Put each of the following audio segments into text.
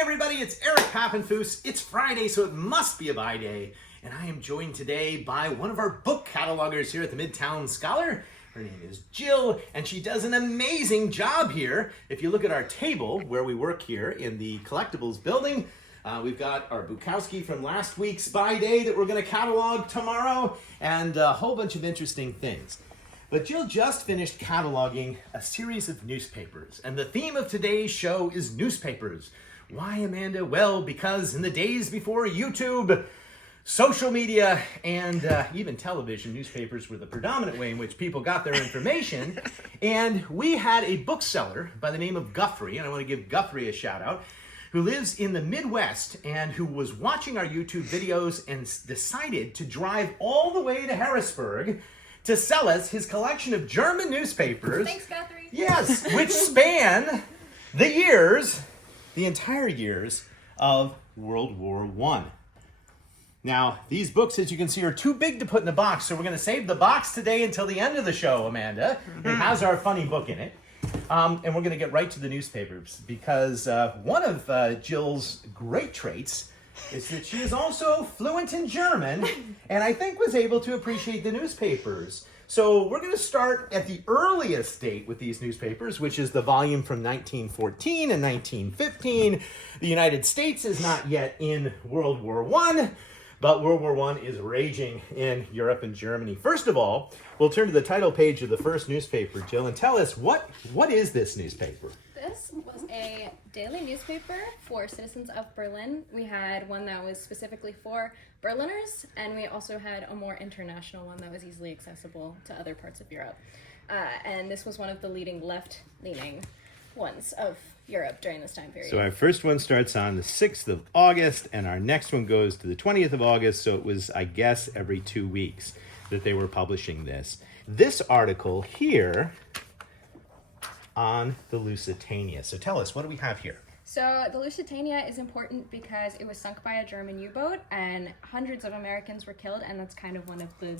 everybody, it's Eric Pappenfuss. It's Friday, so it must be a buy day. And I am joined today by one of our book catalogers here at the Midtown Scholar. Her name is Jill, and she does an amazing job here. If you look at our table where we work here in the Collectibles building, we've got our Bukowski from last week's buy day that we're going to catalog tomorrow, and a whole bunch of interesting things. But Jill just finished cataloging a series of newspapers, and the theme of today's show is newspapers. Why, Amanda? Well, because in the days before YouTube, social media, and even television, newspapers were the predominant way in which people got their information. And we had a bookseller by the name of Guthrie, and I want to give Guthrie a shout out, who lives in the Midwest and who was watching our YouTube videos and decided to drive all the way to Harrisburg to sell us his collection of German newspapers. Thanks, Guthrie. Yes, which span the entire years of World War I. Now, these books, as you can see, are too big to put in a box, so we're going to save the box today until the end of the show, Amanda. It has our funny book in it. And we're going to get right to the newspapers, because one of Jill's great traits is that she is also fluent in German, and I think was able to appreciate the newspapers. So we're going to start at the earliest date with these newspapers, which is the volume from 1914 and 1915. The United States is not yet in World War I, but World War I is raging in Europe and Germany. First of all, we'll turn to the title page of the first newspaper, Jill, and tell us, what is this newspaper? This was a daily newspaper for citizens of Berlin. We had one that was specifically for Berliners, and we also had a more international one that was easily accessible to other parts of Europe. And this was one of the leading left-leaning ones of Europe during this time period. So our first one starts on the 6th of August, and our next one goes to the 20th of August, so it was, I guess, every 2 weeks that they were publishing this. This article here on the Lusitania. So tell us, what do we have here? So the Lusitania is important because it was sunk by a German U-boat, and hundreds of Americans were killed, and that's kind of one of the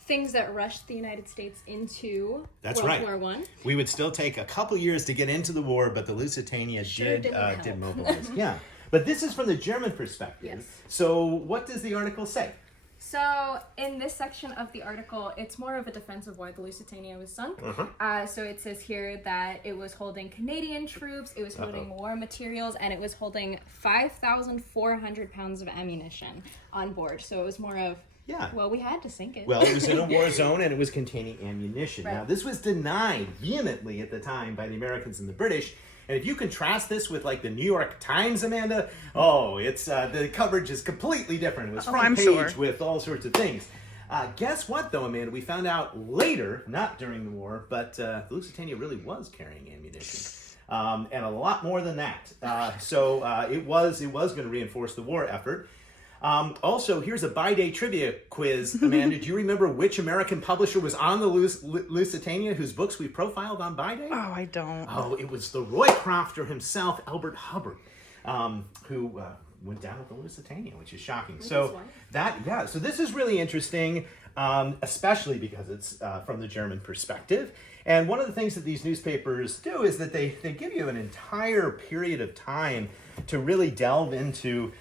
things that rushed the United States into World War I. We would still take a couple years to get into the war, but the Lusitania did mobilize. Yeah, but this is from the German perspective. Yes. So what does the article say? So in this section of the article, it's more of a defense of why the Lusitania was sunk. So it says here that it was holding Canadian troops, it was holding war materials, and it was holding 5,400 pounds of ammunition on board. So it was more of, well, we had to sink it. Well, it was in a war zone and it was containing ammunition. Right. Now, this was denied vehemently at the time by the Americans and the British. And if you contrast this with, like, the New York Times, Amanda, it's the coverage is completely different. It was front page with all sorts of things. Guess what, though, Amanda? We found out later, not during the war, but the Lusitania really was carrying ammunition. And a lot more than that. So it was going to reinforce the war effort. Also, here's a buy day trivia quiz, Amanda. Do you remember which American publisher was on the Lusitania, whose books we profiled on buy day? Oh, I don't. Oh, it was the Roycrofter himself, Albert Hubbard, who went down with the Lusitania, which is shocking. So this is really interesting, especially because it's from the German perspective. And one of the things that these newspapers do is that they give you an entire period of time to really delve into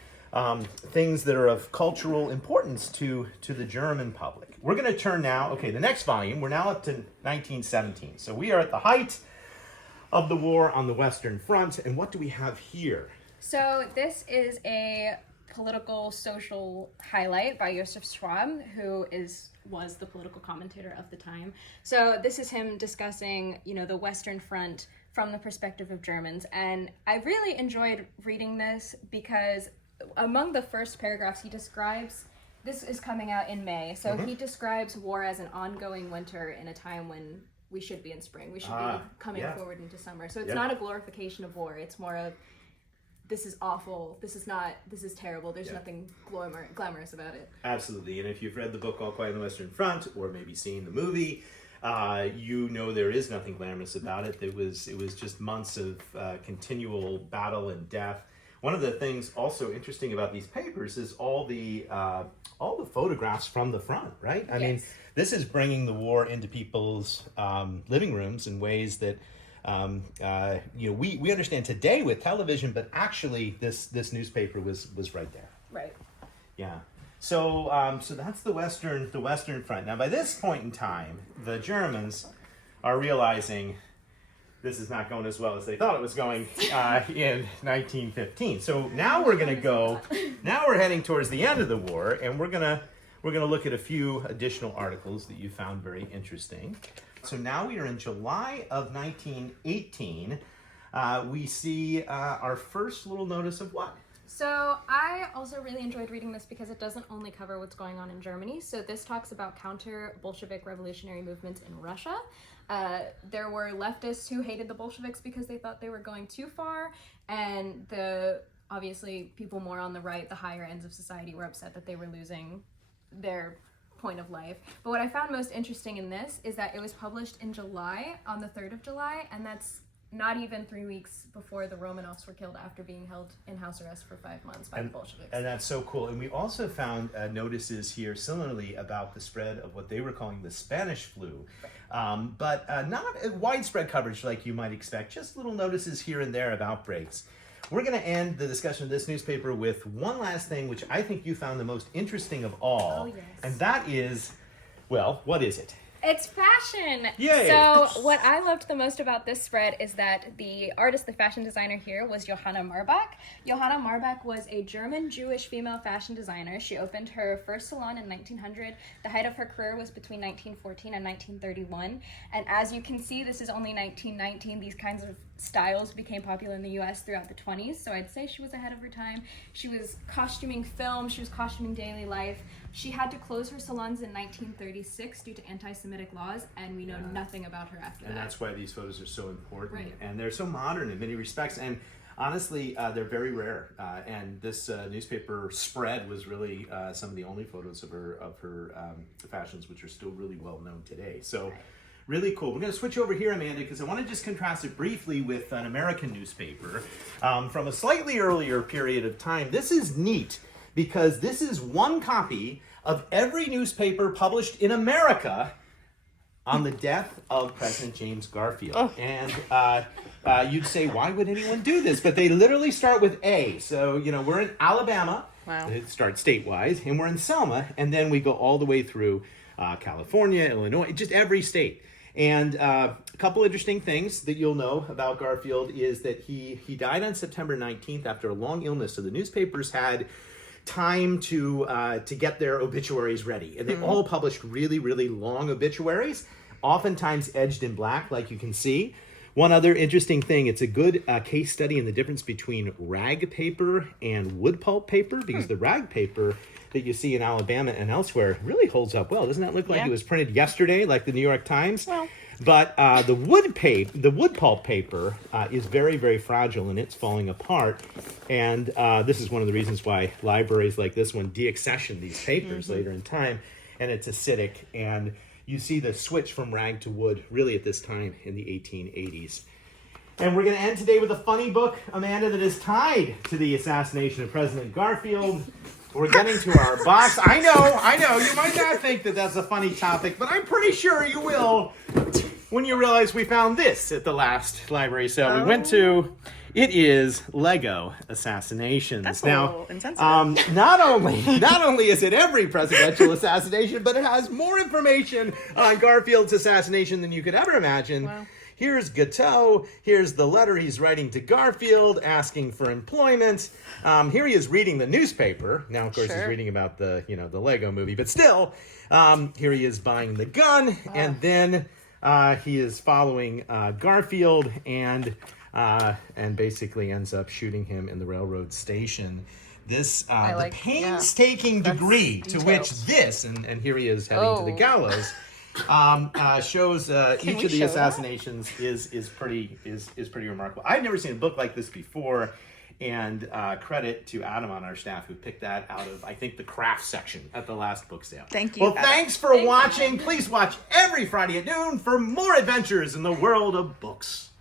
things that are of cultural importance to the German public. We're going to turn now, the next volume, we're now up to 1917. So we are at the height of the war on the Western Front, and what do we have here? So this is a political social highlight by Josef Schwab, who was the political commentator of the time. So this is him discussing, the Western Front from the perspective of Germans, and I really enjoyed reading this because among the first paragraphs he describes, this is coming out in May, so he describes war as an ongoing winter in a time when we should be in spring. We should be coming forward into summer. So it's not a glorification of war. It's more of, this is awful, this is terrible, there's nothing glamorous about it. Absolutely, and if you've read the book All Quiet on the Western Front, or maybe seen the movie, you know there is nothing glamorous about it. It was just months of continual battle and death. One of the things also interesting about these papers is all the photographs from the front, right? I mean, this is bringing the war into people's living rooms in ways that We understand today with television, but actually this newspaper was right there. Right. Yeah. So that's the Western Front. Now, by this point in time, the Germans are realizing this is not going as well as they thought it was going in 1915. So now we're heading towards the end of the war, and we're gonna look at a few additional articles that you found very interesting. So now we are in July of 1918. We see our first little notice of what? So I also really enjoyed reading this because it doesn't only cover what's going on in Germany. So this talks about counter-Bolshevik revolutionary movements in Russia. There were leftists who hated the Bolsheviks because they thought they were going too far, and obviously people more on the right, the higher ends of society, were upset that they were losing their point of life. But what I found most interesting in this is that it was published in July, on the 3rd of July, and that's not even 3 weeks before the Romanovs were killed after being held in house arrest for 5 months by the Bolsheviks. And that's so cool. And we also found notices here similarly about the spread of what they were calling the Spanish flu. But not widespread coverage like you might expect, just little notices here and there of outbreaks. We're going to end the discussion of this newspaper with one last thing, which I think you found the most interesting of all. Oh, yes. And that is, well, what is it? It's fashion! Yay! So what I loved the most about this spread is that the artist, the fashion designer here, was Johanna Marbach. Johanna Marbach was a German-Jewish female fashion designer. She opened her first salon in 1900. The height of her career was between 1914 and 1931. And as you can see, this is only 1919. These kinds of styles became popular in the US throughout the 20s, so I'd say she was ahead of her time. She was costuming film, she was costuming daily life. She had to close her salons in 1936 due to anti-Semitic laws, and we know nothing about her after that. And that's why these photos are so important. Right. And they're so modern in many respects. And honestly, they're very rare. And this newspaper spread was really some of the only photos of her fashions, which are still really well known today. So really cool. We're going to switch over here, Amanda, because I want to just contrast it briefly with an American newspaper from a slightly earlier period of time. This is neat because this is one copy of every newspaper published in America on the death of President James Garfield. Oh. And you'd say, why would anyone do this? But they literally start with A. So, we're in Alabama. Wow. It starts statewide. And we're in Selma. And then we go all the way through California, Illinois, just every state. And a couple interesting things that you'll know about Garfield is that he died on September 19th after a long illness. So the newspapers had time to get their obituaries ready. And they all published really, really long obituaries, oftentimes edged in black, like you can see. One other interesting thing, it's a good case study in the difference between rag paper and wood pulp paper, because the rag paper that you see in Alabama and elsewhere really holds up well. Doesn't that look like it was printed yesterday, like the New York Times? Well. But the wood pulp paper is very, very fragile, and it's falling apart. And this is one of the reasons why libraries like this one deaccession these papers later in time, and it's acidic. And you see the switch from rag to wood really at this time in the 1880s. And we're going to end today with a funny book, Amanda, that is tied to the assassination of President Garfield. We're getting to our box. I know, you might not think that that's a funny topic, but I'm pretty sure you will when you realize we found this at the last library sale we went to. It is Lego Assassinations. That's now, a little insensitive. not only is it every presidential assassination, but it has more information on Garfield's assassination than you could ever imagine. Wow. Here's Gateau. Here's the letter he's writing to Garfield asking for employment. Here he is reading the newspaper. Now, of course, he's reading about the Lego movie, but still, here he is buying the gun, and then he is following Garfield and basically ends up shooting him in the railroad station. This the painstaking degree to which this, and here he is heading to the gallows. Shows each of the assassinations is pretty remarkable. I've never seen a book like this before, and credit to Adam on our staff who picked that out of, I think, the craft section at the last book sale. Thank you. Well, thanks for watching. Please watch every Friday at noon for more adventures in the world of books.